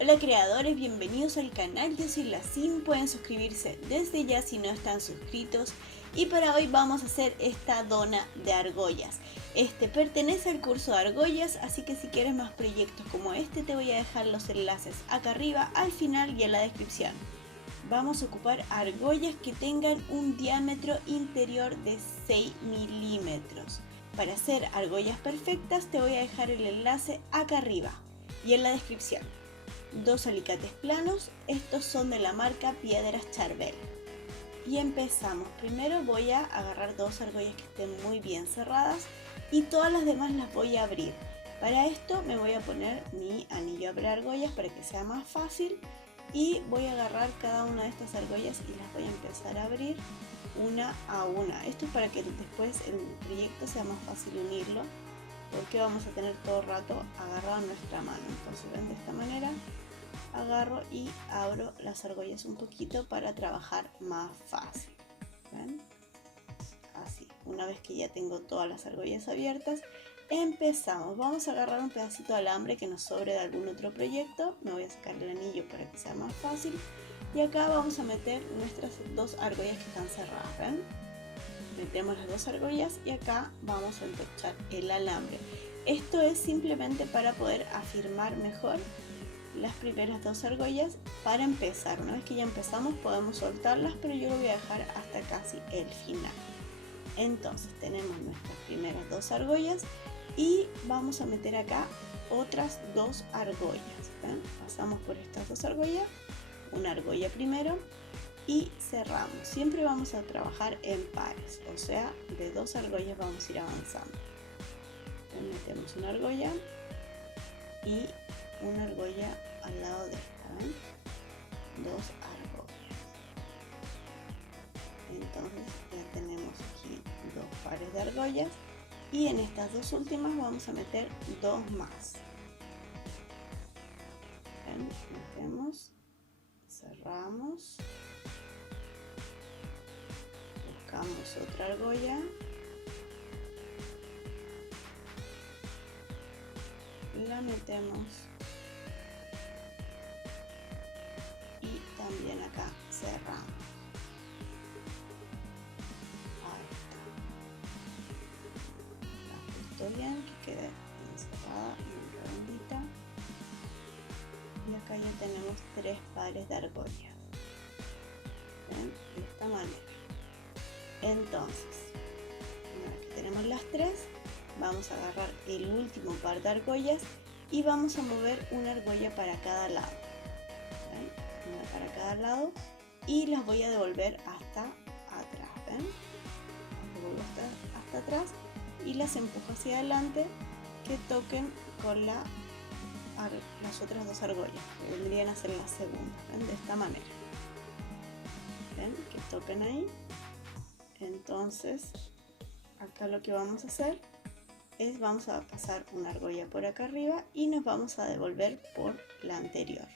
Hola creadores, bienvenidos al canal, yo soy la Sim, pueden suscribirse desde ya si no están suscritos. Y para hoy vamos a hacer esta dona de argollas. Este pertenece al curso de argollas, así que si quieres más proyectos como este te voy a dejar los enlaces acá arriba, al final y en la descripción. Vamos a ocupar argollas que tengan un diámetro interior de 6 milímetros. Para hacer argollas perfectas te voy a dejar el enlace acá arriba y en la descripción. Dos alicates planos, estos son de la marca Piedras Charbel. Y empezamos. Primero voy a agarrar dos argollas que estén muy bien cerradas y todas las demás las voy a abrir. Para esto me voy a poner mi anillo abre argollas para que sea más fácil y voy a agarrar cada una de estas argollas y las voy a empezar a abrir una a una. Esto es para que después el proyecto sea más fácil unirlo, porque vamos a tener todo el rato agarrado en nuestra mano. Entonces ven, de esta manera agarro y abro las argollas un poquito para trabajar más fácil. ¿Ven? Así, una vez que ya tengo todas las argollas abiertas, empezamos. Vamos a agarrar un pedacito de alambre que nos sobre de algún otro proyecto. Me voy a sacar el anillo para que sea más fácil. Y acá vamos a meter nuestras dos argollas que están cerradas. ¿Ven? Metemos las dos argollas y acá vamos a entorchar el alambre. Esto es simplemente para poder afirmar mejor las primeras dos argollas para empezar. Una vez que ya empezamos podemos soltarlas, pero yo lo voy a dejar hasta casi el final. Entonces tenemos nuestras primeras dos argollas y vamos a meter acá otras dos argollas. ¿Ven? Pasamos por estas dos argollas, una argolla primero y cerramos. Siempre vamos a trabajar en pares, o sea, de dos argollas vamos a ir avanzando. ¿Ven? Metemos una argolla y una argolla al lado de esta, ¿ven? Dos argollas. Entonces ya tenemos aquí dos pares de argollas y en estas dos últimas vamos a meter dos más. ¿Ven? Metemos, cerramos, buscamos otra argolla, la metemos y también acá cerramos. Ahí está. La ajusto bien, que quede encerrada y redondita. Y acá ya tenemos tres pares de argollas. ¿Ven? De esta manera. Entonces, una vez que tenemos las tres, vamos a agarrar el último par de argollas y vamos a mover una argolla para cada lado. ¿Ven? Una para cada lado y las voy a devolver hasta atrás. ¿Ven? Las devuelvo hasta atrás y las empujo hacia adelante que toquen con las otras dos argollas, que vendrían a ser las segundas. ¿Ven? De esta manera. ¿Ven? Que toquen ahí. Entonces acá lo que vamos a hacer es vamos a pasar una argolla por acá arriba y nos vamos a devolver por la anterior.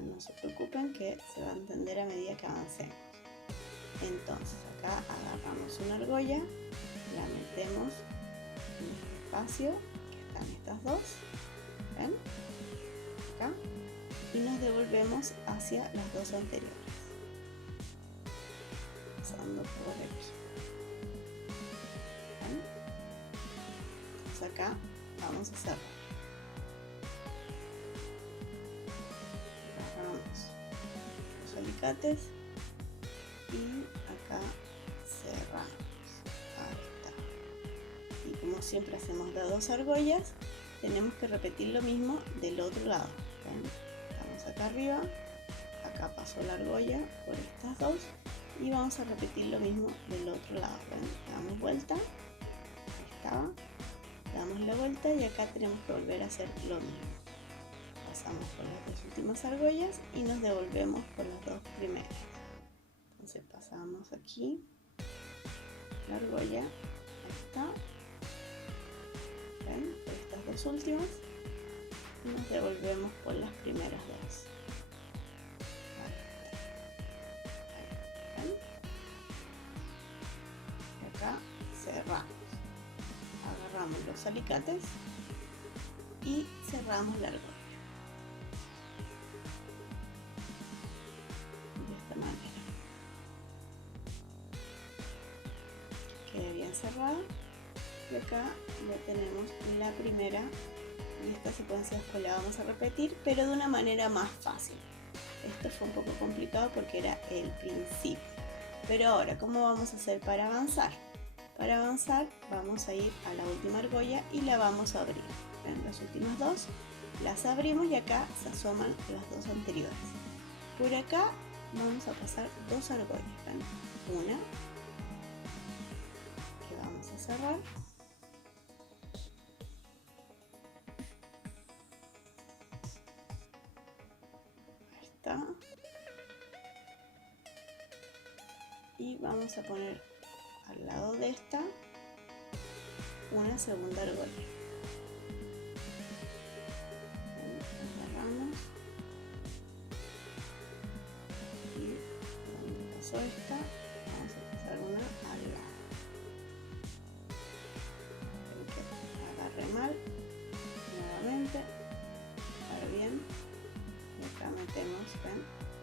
No se preocupen que se va a entender a medida que avancemos. Entonces acá agarramos una argolla, la metemos en este espacio que están estas dos, ¿ven? Acá, y nos devolvemos hacia las dos anteriores, pasando por aquí. ¿Ven? Entonces acá vamos a cerrar. Agarramos los alicates y acá cerramos. Ahí está. Y como siempre hacemos de dos argollas, tenemos que repetir lo mismo del otro lado. ¿Ven? Estamos acá arriba, acá pasó la argolla por estas dos y vamos a repetir lo mismo del otro lado. ¿Ven? Damos vuelta, ahí estaba, damos la vuelta y acá tenemos que volver a hacer lo mismo. Pasamos por las dos últimas argollas y nos devolvemos por las dos primeras. Entonces pasamos aquí la argolla, ahí está, ¿ven? Por estas dos últimas y nos devolvemos por las primeras dos. Ahí está. ¿Ven? Y acá cerramos, agarramos los alicates y cerramos la argolla. Y acá ya tenemos la primera, y esta secuencia después la vamos a repetir, pero de una manera más fácil. Esto fue un poco complicado porque era el principio. Pero ahora, ¿cómo vamos a hacer para avanzar? Para avanzar vamos a ir a la última argolla y la vamos a abrir. ¿Ven? Las últimas dos las abrimos y acá se asoman las dos anteriores. Por acá vamos a pasar dos argollas. ¿Ven? Una que vamos a cerrar. Ahí está. Y vamos a poner al lado de esta una segunda argolla. Agarramos y donde pasó esta vamos a pasar una al lado. Ven que agarre mal nuevamente, para bien, y acá metemos, ven,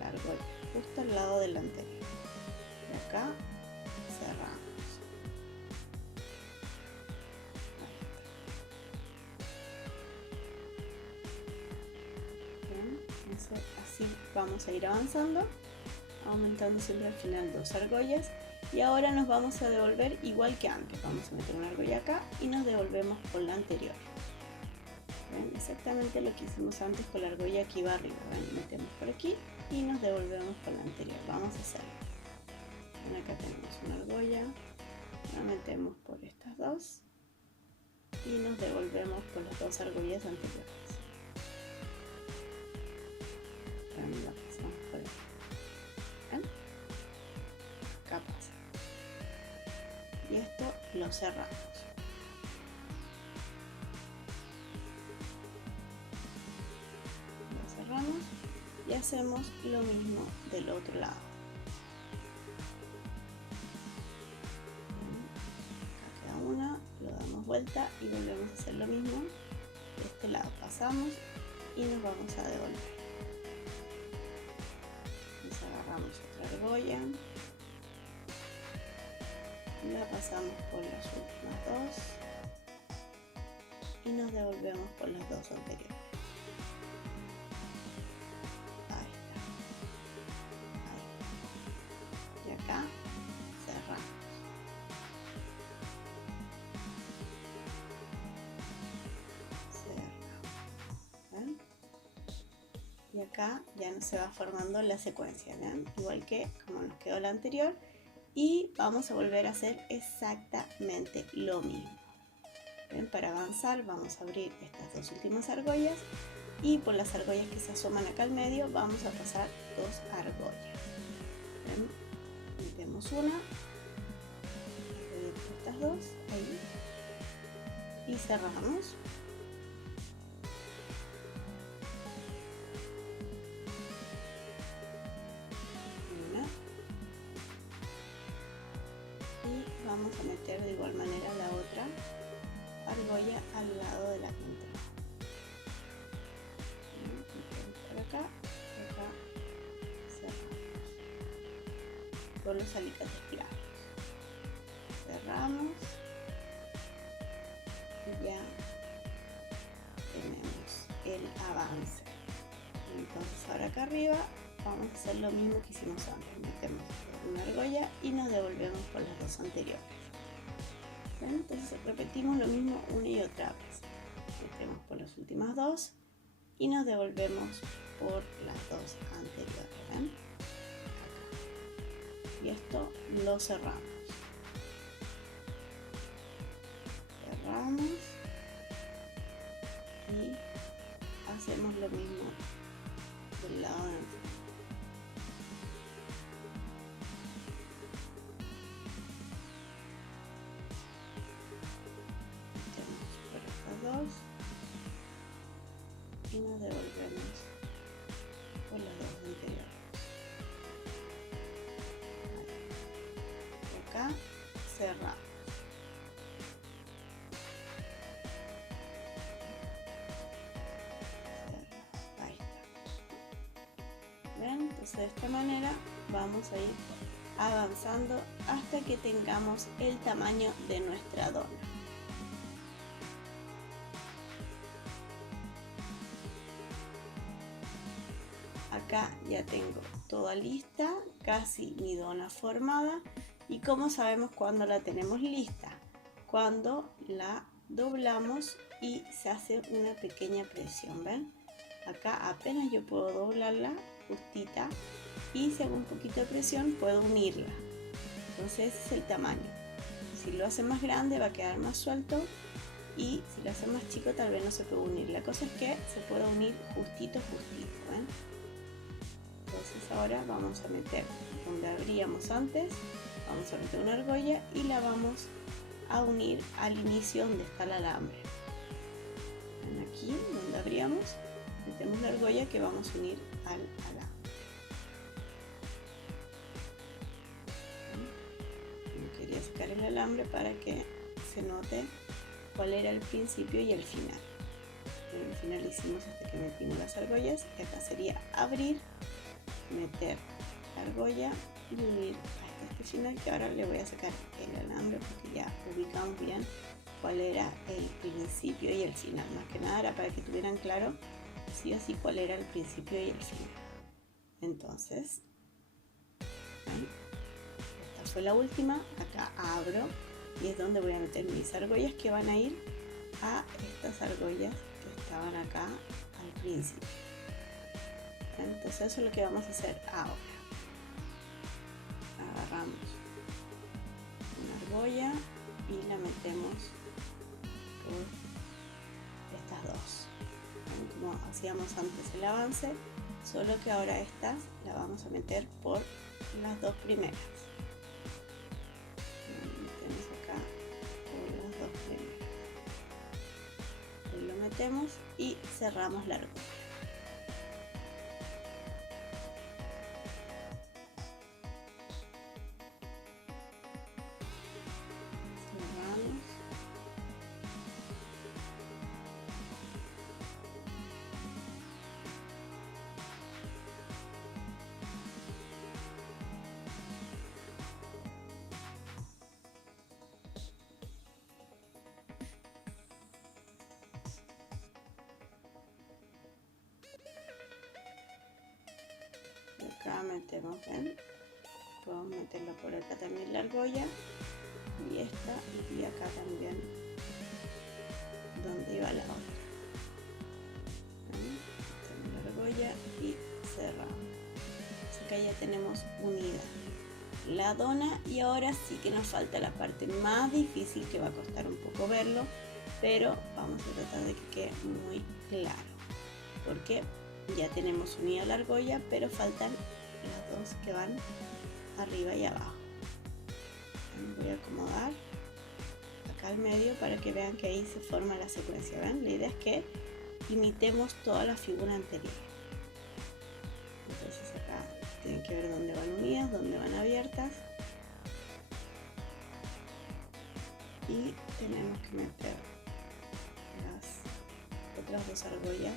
la argolla justo al lado del anterior. Y acá cerramos. Así vamos a ir avanzando, aumentando siempre al final dos argollas, y ahora nos vamos a devolver igual que antes. Vamos a meter una argolla acá y nos devolvemos con la anterior. ¿Ven? Exactamente lo que hicimos antes con la argolla que iba arriba. ¿Ven? Metemos por aquí y nos devolvemos con la anterior. Vamos a hacerlo. ¿Ven? Acá tenemos una argolla, la metemos por estas dos y nos devolvemos con las dos argollas anteriores. La pasamos por aquí. ¿Ven? Acá pasa. Y esto lo cerramos. Lo cerramos y hacemos lo mismo del otro lado. Acá queda una, lo damos vuelta y volvemos a hacer lo mismo. De este lado pasamos y nos vamos a devolver. Agarramos otra argolla, la pasamos por las últimas dos y nos devolvemos por las dos anteriores. Ahí está. Ahí. Y acá cerramos. ¿Ven? Y acá ya no se va formando la secuencia, ¿ven? Igual que como nos quedó la anterior, y vamos a volver a hacer exactamente lo mismo. ¿Ven? Para avanzar vamos a abrir estas dos últimas argollas y por las argollas que se asoman acá al medio vamos a pasar dos argollas. ¿Ven? Metemos una, estas dos, ahí, y cerramos. Vamos a meter de igual manera la otra argolla al lado de la que entró. Metemos por acá, cerramos con los alicates claros. Cerramos y ya tenemos el avance. Entonces ahora acá arriba vamos a hacer lo mismo que hicimos antes. Metemos una argolla y nos devolvemos por las dos anteriores. ¿Ven? Entonces repetimos lo mismo una y otra vez. Metemos por las últimas dos y nos devolvemos por las dos anteriores. ¿Ven? Acá. Y esto lo cerramos. Cerramos y hacemos lo mismo del lado de enfrente. Y nos devolvemos por las dos anteriores. Y acá cerramos. Ahí está. ¿Ven? Entonces de esta manera vamos a ir avanzando hasta que tengamos el tamaño de nuestra dona. acá ya tengo toda lista, casi mi dona formada. ¿Y cómo sabemos cuando la tenemos lista? Cuando la doblamos y se hace una pequeña presión, ¿ven? Acá apenas yo puedo doblarla justita y si hago un poquito de presión puedo unirla. Entonces ese es el tamaño. Si lo hace más grande va a quedar más suelto y si lo hace más chico tal vez no se puede unir. La cosa es que se puede unir justito, ¿ven? Entonces ahora vamos a meter donde abríamos antes, vamos a meter una argolla y la vamos a unir al inicio donde está el alambre. ¿Ven? Aquí donde abríamos metemos la argolla que vamos a unir al alambre. Quería sacar el alambre para que se note cuál era el principio y el final. El final hicimos hasta que metimos las argollas y acá sería abrir, meter la argolla y unir hasta este final, que ahora le voy a sacar el alambre porque ya ubicamos bien cuál era el principio y el final. Más que nada era para que tuvieran claro sí o sí cuál era el principio y el final. Entonces, ¿ven? Esta fue la última. Acá abro y es donde voy a meter mis argollas que van a ir a estas argollas que estaban acá al principio. Entonces eso es lo que vamos a hacer ahora. Agarramos una argolla y la metemos por estas dos, como hacíamos antes el avance, solo que ahora estas las vamos a meter por las dos primeras. Metemos acá por las dos primeras. Ahí lo metemos y cerramos la argolla. Acá metemos, ¿ven? Podemos meterlo por acá también la argolla y esta y acá también donde iba la otra. ¿Ven? Metemos la argolla y cerramos. Acá ya tenemos unida la dona y ahora sí que nos falta la parte más difícil que va a costar un poco verlo, pero vamos a tratar de que quede muy claro porque ya tenemos unida la argolla, pero faltan las dos que van arriba y abajo. Voy a acomodar acá al medio para que vean que ahí se forma la secuencia. ¿Ven? La idea es que imitemos toda la figura anterior. Entonces acá tienen que ver dónde van unidas, dónde van abiertas. Y tenemos que meter las otras dos argollas,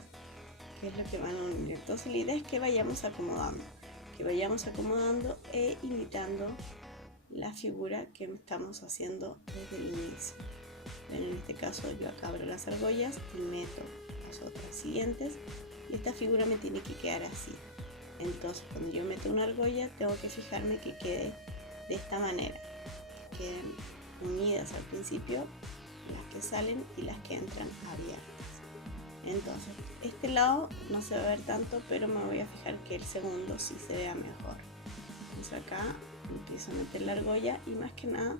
que es lo que van a unir. Entonces la idea es que vayamos acomodando e imitando la figura que estamos haciendo desde el inicio. En este caso yo acá abro las argollas y meto las otras siguientes y esta figura me tiene que quedar así. Entonces cuando yo meto una argolla tengo que fijarme que quede de esta manera, que queden unidas al principio las que salen y las que entran abiertas. Entonces este lado no se va a ver tanto, pero me voy a fijar que el segundo sí se vea mejor. Entonces acá empiezo a meter la argolla y más que nada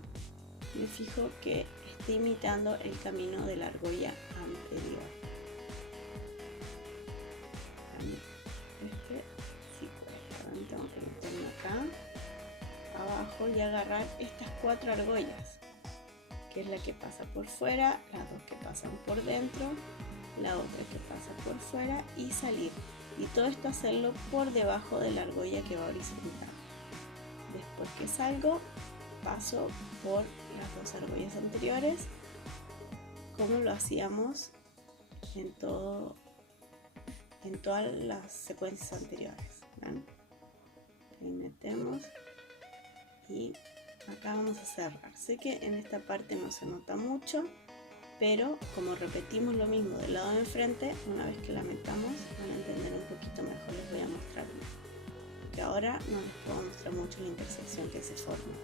me fijo que esté imitando el camino de la argolla anterior. Este sí puede, tengo que meterme acá abajo y agarrar estas cuatro argollas, que es la que pasa por fuera, las dos que pasan por dentro, la otra que pasa por fuera y salir, y todo esto hacerlo por debajo de la argolla que va horizontal. Después que salgo paso por las dos argollas anteriores como lo hacíamos en todas las secuencias anteriores. ¿Ven? Ahí metemos y acá vamos a cerrar. Sé que en esta parte no se nota mucho, pero como repetimos lo mismo del lado de enfrente, una vez que la metamos van a entender un poquito mejor. Les voy a mostrar, porque ahora no les puedo mostrar mucho la intersección que se forma.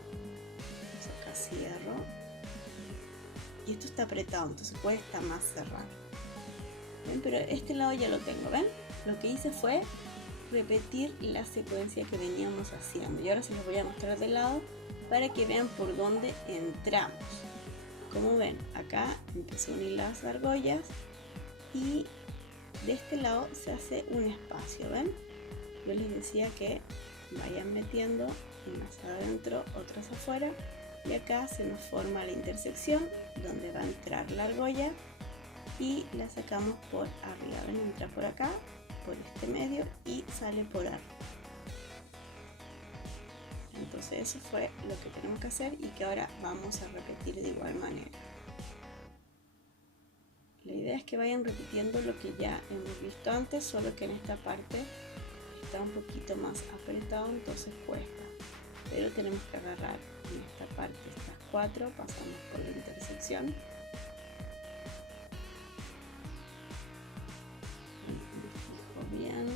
Entonces acá cierro y esto está apretado, entonces cuesta más cerrar. ¿Ven? Pero este lado ya lo tengo, ¿ven? Lo que hice fue repetir la secuencia que veníamos haciendo y ahora se los voy a mostrar de lado para que vean por dónde entramos. Como ven, acá empecé a unir las argollas y de este lado se hace un espacio, ¿ven? Yo les decía que vayan metiendo unas adentro, otras afuera, y acá se nos forma la intersección donde va a entrar la argolla y la sacamos por arriba. ¿Ven? Entra por acá, por este medio y sale por arriba. Entonces eso fue lo que tenemos que hacer y que ahora vamos a repetir de igual manera. La idea es que vayan repitiendo lo que ya hemos visto antes, solo que en esta parte está un poquito más apretado, entonces cuesta. Pero tenemos que agarrar en esta parte estas 4, pasamos por la intersección. Me fijo bien,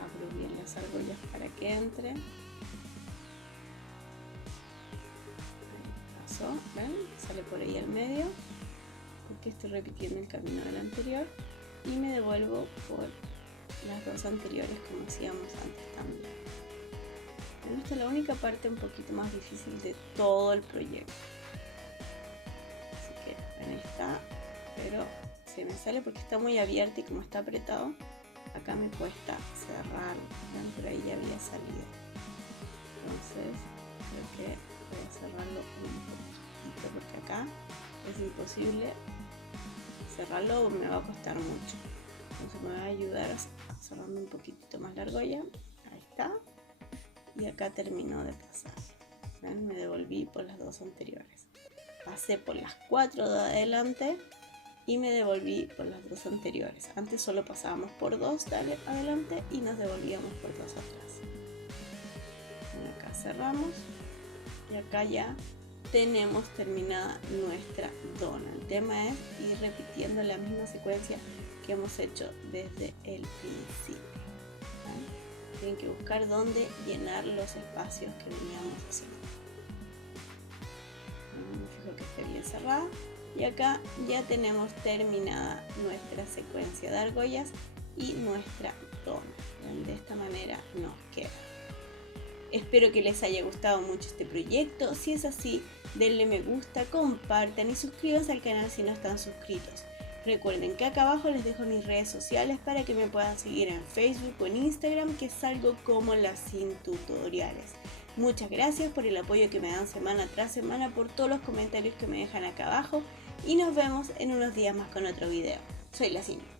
abro bien las argollas para que entre. ¿Ven? Sale por ahí al medio porque estoy repitiendo el camino del anterior y me devuelvo por las 2 anteriores como hacíamos antes también. Pero esta es la única parte un poquito más difícil de todo el proyecto, así que ahí está, pero se me sale porque está muy abierto y como está apretado acá me cuesta cerrarlo. ¿Ven? Por ahí ya había salido, entonces creo que voy a cerrarlo un poquito porque acá es imposible cerrarlo, me va a costar mucho, entonces me va a ayudar cerrando un poquitito más la argolla. Ahí está, y acá terminó de pasar. ¿Ven? Me devolví por las 2 anteriores, pasé por las 4 de adelante y me devolví por las 2 anteriores. Antes solo pasábamos por 2 de adelante y nos devolvíamos por 2 atrás. Bueno, acá cerramos y acá ya tenemos terminada nuestra dona. El tema es ir repitiendo la misma secuencia que hemos hecho desde el principio. ¿Ven? Tienen que buscar dónde llenar los espacios que veníamos haciendo. Me fijo que esté bien cerrada y acá ya tenemos terminada nuestra secuencia de argollas y nuestra dona. ¿Ven? De esta manera nos queda. Espero que les haya gustado mucho este proyecto. Si es así, denle me gusta, compartan y suscríbanse al canal si no están suscritos. Recuerden que acá abajo les dejo mis redes sociales para que me puedan seguir en Facebook o en Instagram, que salgo como Lacin Tutoriales. Muchas gracias por el apoyo que me dan semana tras semana, por todos los comentarios que me dejan acá abajo y nos vemos en unos días más con otro video. Soy Lacin.